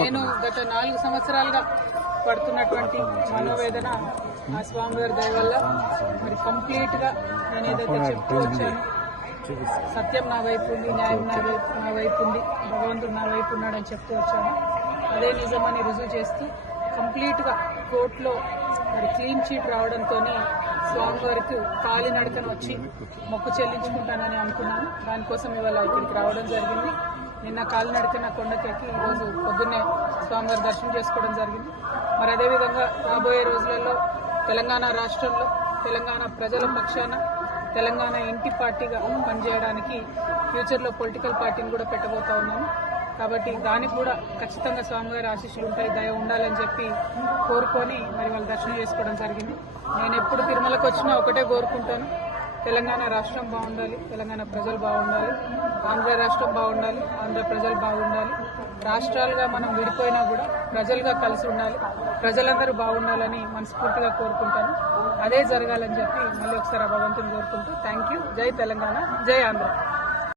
నేను గత 4 సంవత్సరాలుగా పడుతున్నటువంటి మనోవేదన ఆ స్వామివారి దయ వల్ల మరి కంప్లీట్ గా నేను ఏదైతే చెప్తూ వచ్చాను, సత్యం నా వైపు ఉంది, న్యాయం నా వైపు ఉంది, భగవంతుడు నా వైపు ఉన్నాడని చెప్తూ వచ్చాను. అదే నిజమని రుజువు చేస్తూ కంప్లీట్ గా కోర్టులో మరి క్లీన్ చీట్ రావడంతో స్వామివారికి కాలినడకన వచ్చి మొక్కు చెల్లించుకుంటానని అనుకున్నాను. దానికోసం ఇవాళ ఇక్కడికి రావడం జరిగింది. నిన్న కాలినడకన కొండకెక్కి ఈరోజు పొద్దున్నే స్వామివారి దర్శనం చేసుకోవడం జరిగింది. మరి అదేవిధంగా రాబోయే రోజులలో తెలంగాణ రాష్ట్రంలో తెలంగాణ ప్రజల పక్షాన తెలంగాణ ఇంటి పార్టీగా పనిచేయడానికి ఫ్యూచర్లో పొలిటికల్ పార్టీని కూడా పెట్టబోతా ఉన్నాను. కాబట్టి దానికి కూడా ఖచ్చితంగా స్వామివారి ఆశీస్సులు ఉంటాయి, దయ ఉండాలని చెప్పి కోరుకొని మరి వాళ్ళు దర్శనం చేసుకోవడం జరిగింది. నేను ఎప్పుడు తిరుమలకు వచ్చినా ఒకటే కోరుకుంటాను, తెలంగాణ రాష్ట్రం బాగుండాలి, తెలంగాణ ప్రజలు బాగుండాలి, ఆంధ్ర రాష్ట్రం బాగుండాలి, ఆంధ్ర ప్రజలు బాగుండాలి. రాష్ట్రాలుగా మనం విడిపోయినా కూడా ప్రజలుగా కలిసి ఉండాలి, ప్రజలందరూ బాగుండాలని మనస్ఫూర్తిగా కోరుకుంటాను. అదే జరగాలని చెప్పి మళ్ళీ ఒకసారి భగవంతుని కోరుకుంటూ థ్యాంక్ యూ. జై తెలంగాణ, జై ఆంధ్ర.